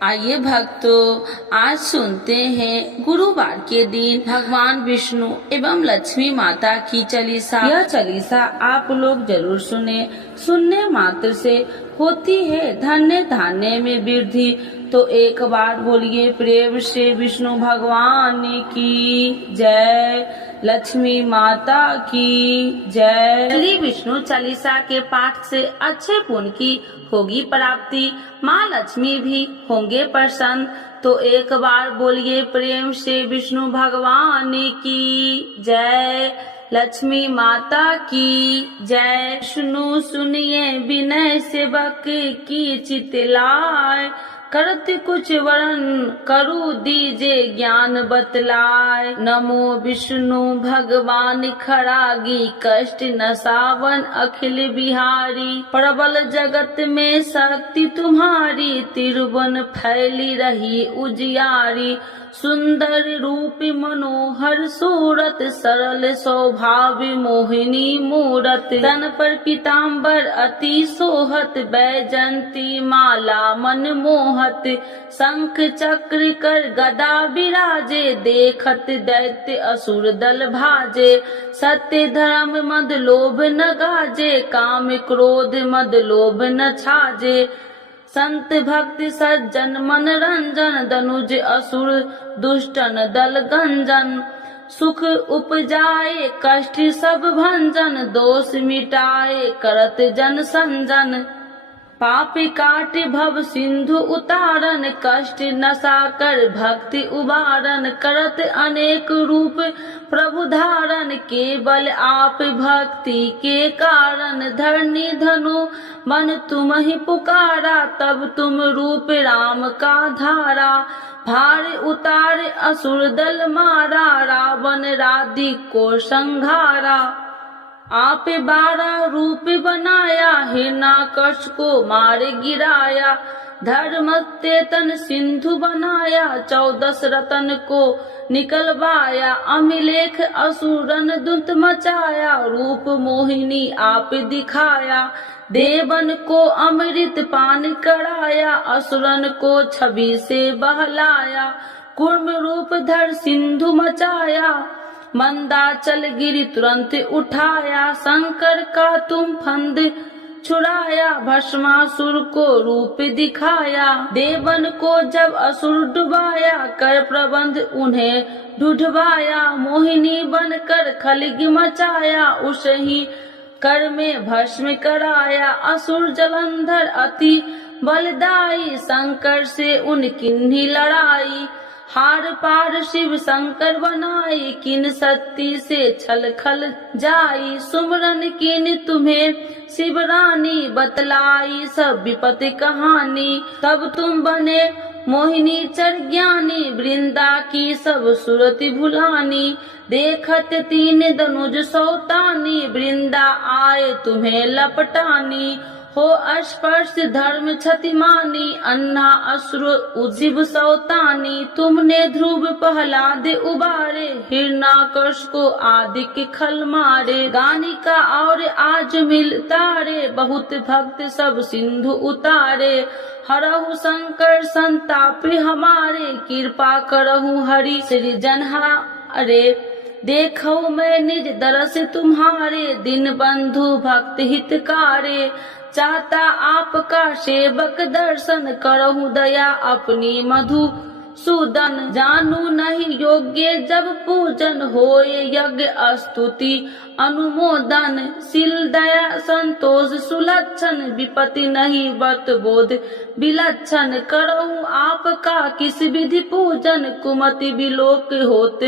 आइए भक्तों, आज सुनते हैं गुरुवार के दिन भगवान विष्णु एवं लक्ष्मी माता की चालीसा। यह चालीसा आप लोग जरूर सुने। सुनने मात्र से होती है धन्य धान्य में वृद्धि। तो एक बार बोलिए प्रेम से विष्णु भगवान की जय, लक्ष्मी माता की जय। श्री विष्णु चालीसा के पाठ से अच्छे पुण्य की होगी प्राप्ति, माँ लक्ष्मी भी होंगे प्रसन्न। तो एक बार बोलिए प्रेम से विष्णु भगवान की जय, लक्ष्मी माता की जय। विष्णु सुनिए विनय सेवक की चितलाय, करत कुछ वरण करु दीजे ज्ञान बतलाय। नमो विष्णु भगवान खरागी, कष्ट नसावन अखिल बिहारी। प्रबल जगत में शक्ति तुम्हारी, तिरुवन फैली रही उजियारी। सुंदर रूप मनोहर सूरत, सरल स्वभाव मोहिनी मूरत। तन पर पीताम्बर अति सोहत, बैजंती माला मन मोहत। शंख चक्र कर गदा विराजे, देखत दैत्य असुर दल भाजे। सत्य धर्म मद लोभ न गाजे, काम क्रोध मद लोभ न छाजे। संत भक्त सज्जन मन रंजन, दनुज असुर दुष्टन दल गंजन। सुख उपजाए कष्ट सब भंजन, दोष मिटाए करत जन संजन। पाप काट भव सिंधु उतारन, कष्ट नसा कर भक्ति उबारन। करत अनेक रूप प्रभु धारण, केवल आप भक्ति के कारण। धरनी धनु मन तुम ही पुकारा, तब तुम रूप राम का धारा। भार उतार असुर दल मारा, रावण राधिक को संघारा। आप 12 रूप बनाया, हिरण्याकश को मार गिराया। धर्म तेतन सिंधु बनाया, 14 रतन को निकलवाया। अमिलेख असुरन दुत मचाया, रूप मोहिनी आप दिखाया। देवन को अमृत पान कराया, असुरन को छवि से बहलाया। कूर्म रूप धर सिंधु मचाया, मंदाचल गिरी तुरंत उठाया। शंकर का तुम फंद छुड़ाया, भस्मासुर को रूप दिखाया। देवन को जब असुर डुबाया, कर प्रबंध उन्हें ढूंढवाया। मोहिनी बनकर खलगी मचाया, उसही कर में भस्म कराया। असुर जलंधर अति बलदाई, शंकर से उनकी लड़ाई। हार पार शिव शंकर बनाई, किन शक्ति से छल खल जाई। सुमरन किन तुम्हें शिव रानी, बतलाई सब विपत्ति कहानी। तब तुम बने मोहिनी चर ज्ञानी, वृंदा की सब सुरति भुलानी। देखत 3 धनुज सौतानी, वृंदा आए तुम्हें लपटानी। हो स्पर्श धर्म क्षतिमानी, अन्ना असुर उजिब सौतानी। तुमने ध्रुव प्रहलाद उबारे, हिरण्याकश को आदि के खल मारे। गानिका और आज मिल तारे, बहुत भक्त सब सिंधु उतारे। हरहु शंकर संताप हमारे, कृपा करहु हरि सृजनहा अरे। देखो मैं निज दरस तुम्हारे, दिन बंधु भक्त हितकारे। चाहता आपका सेवक दर्शन, करहु दया अपनी मधु सूदन। जानू नहीं योग्य जब पूजन, होए यज्ञ स्तुति अनुमोदन। शील दया संतोष सुलक्षण, विपत्ति नहीं व्रत बोध विलक्षण। करहु आपका किस विधि पूजन, कुमति विलोक होत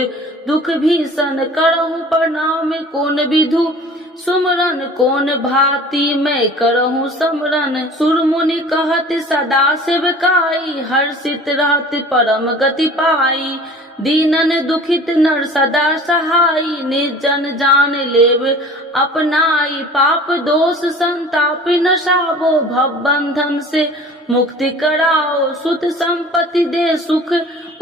दुख भीषण। करहु प्रणाम कौन विधु सुमरन, कौन भांति मैं करहु समरन। सुर मुनि कहत सदा सेवकाई, हर्षित रहत परम गति पाई। दीनन दुखित नर सदा सहाई, निर्जन जान लेव अपनाई। पाप दोष संताप नसावो, भव बंधन से मुक्ति कराओ, सुत संपत्ति दे सुख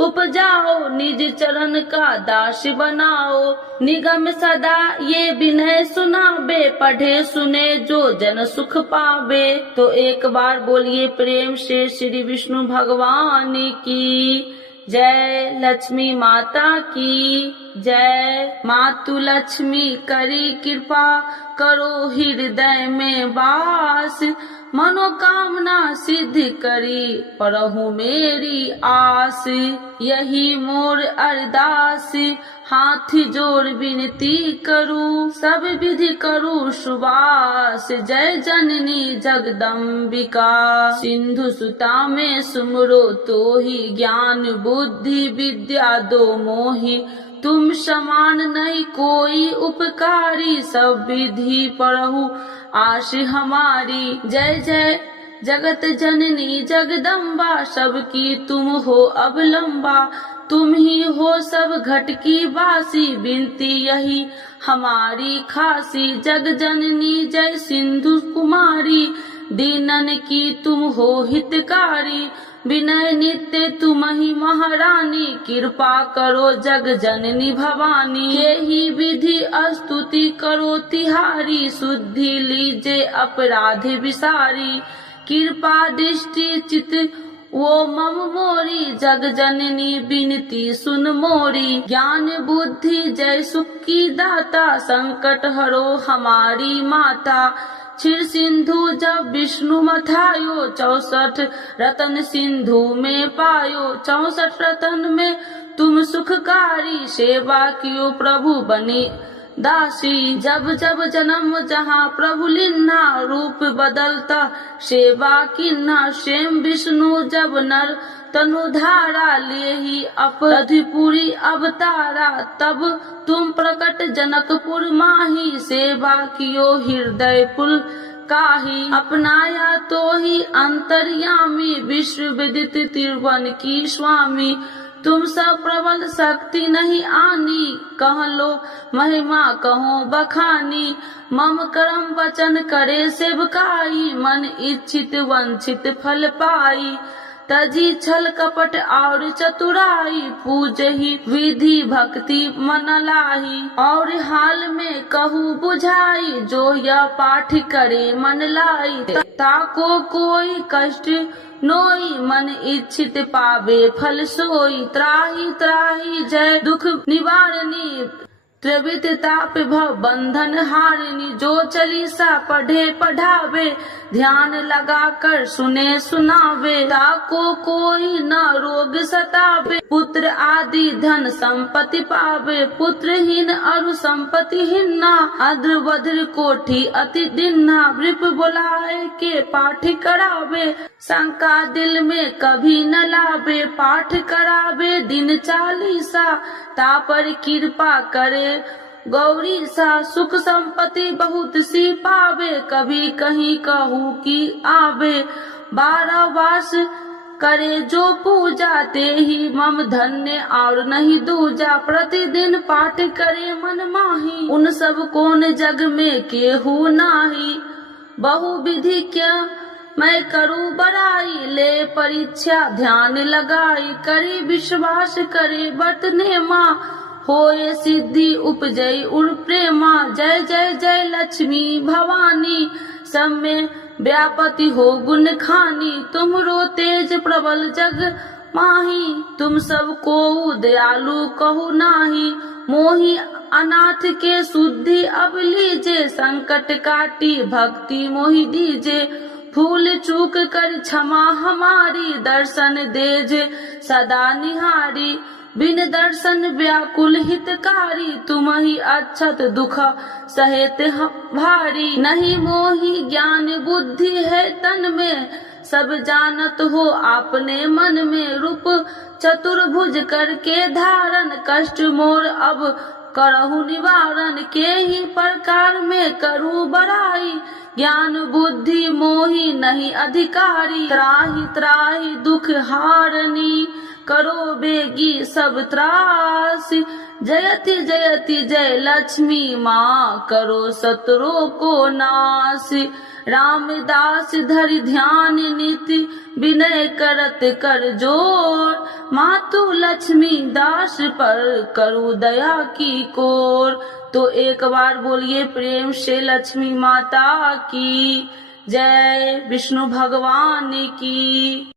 उपजाओ, निज चरण का दास बनाओ। निगम सदा ये विनय सुनाबे, पढ़े सुने जो जन सुख पावे। तो एक बार बोलिए प्रेम से श्री विष्णु भगवान की जय, लक्ष्मी माता की जय। मातु लक्ष्मी करी कृपा, करो हृदय में वास, मनोकामना सिद्ध करी परहु मेरी आस। यही मोर अरदास, हाथ जोड़ विनती करूं, सब विधि करूं सुबास। जय जननी जगदम्बिका, सिंधु सुता में सुमरो तो ही, ज्ञान बुद्धि विद्या दो मोहि, तुम समान नहीं कोई उपकारी, सब विधि पढ़ू आश हमारी। जय जय जगत जननी जगदम्बा, सबकी तुम हो अवलंबा, तुम ही हो सब घट की बासी, विनती यही हमारी खासी। जग जननी जय सिंधु कुमारी, दीनन की तुम हो हितकारी, विनय नित्य तुम ही महारानी, कृपा करो जग जननी भवानी। यही विधि स्तुति करो तिहारी, शुद्धि लीजे अपराध विसारी, कृपा दृष्टि चित वो मम मोरी, जग जननी बिनती सुन मोरी। ज्ञान बुद्धि जय सुख की दाता, संकट हरो हमारी माता। क्षीर सिंधु जब विष्णु मथायो, 64 रतन सिंधु में पायो, 64 रतन में तुम सुखकारी, सेवा कियो प्रभु बनी दासी। जब जब जन्म जहाँ प्रभु लिन्हा, रूप बदलता सेवा किन्हा, शेम विष्णु जब नर तनु धारा, ले ही अपराधिपुरी अवतारा, तब तुम प्रकट जनकपुर माही, सेवा कियो हृदय पुल काही। अपनाया तो ही अंतर्यामी, विश्व विदित त्रिभुवन की स्वामी, तुम सब प्रबल शक्ति नहीं आनी, कह लो महिमा कहो बखानी। मम कर्म वचन करे सेवकाई, मन इच्छित वंचित फल पाई। तजी छल कपट और चतुराई, पूज ही विधि भक्ति मन लाही। और हाल में कहूँ बुझाई, जो यह पाठ करे मन लाई। ताको कोई कष्ट नोई, मन इच्छित पावे फल सोई। त्राही त्राही जय दुख निवारणी, त्रिविध ताप भव बंधन हारिणी। जो चालीसा पढ़े पढ़ावे, ध्यान लगा कर सुने सुनावे। ताको कोई न रोग सतावे, पुत्र आदि धन संपत्ति पावे। पुत्रहीन अरु संपत्तिहीना, अद्र वज्र कोठी अति दिन्ना। वृप बुलाए के पाठ करावे, शंका दिल में कभी न लावे। पाठ करावे दिन चालीसा, तापर कृपा करे गौरी सा। सुख संपत्ति बहुत सी पावे, कभी कहीं कहूँ की आवे। 12 वास करे जो पूजा, ते ही मम धन्य और नहीं दूजा। प्रतिदिन पाठ करे मन माही, उन सब कौन जग में केहू नाही। बहु विधि क्या मैं करूँ बड़ाई, ले परीक्षा ध्यान लगाई। करी विश्वास करे बरतने माँ, होए सिद्धि उपजई उर प्रेमा। जय जय जय लक्ष्मी भवानी, सब में व्यापति हो गुण खानी। तुमरो तेज प्रबल जग माही, तुम सब को दयालु कहु नाही। मोहि अनाथ के शुद्धि अब लीजे, संकट काटी भक्ति मोहि दीजे। भूल चूक कर क्षमा हमारी, दर्शन देजे सदा निहारी। बिन दर्शन व्याकुल हितकारी, तुम ही अक्षत दुख सहेत भारी। नहीं मोहि ज्ञान बुद्धि है तन में, सब जानत हो आपने मन में। रूप चतुर्भुज करके धारण, कष्ट मोर अब करहु निवारण। के ही प्रकार में करूँ बड़ाई, ज्ञान बुद्धि मोहि नहीं अधिकारी। त्राहि त्राहि दुख हारनी, करो बेगी सब त्रास। जयति जयति जय लक्ष्मी माँ, करो शत्रु को नाश। रामदास धरि ध्यान नित विनय करत कर जोर। मातु लक्ष्मी दास पर करु दया की कोर। तो एक बार बोलिए प्रेम से लक्ष्मी माता की जय, विष्णु भगवान की।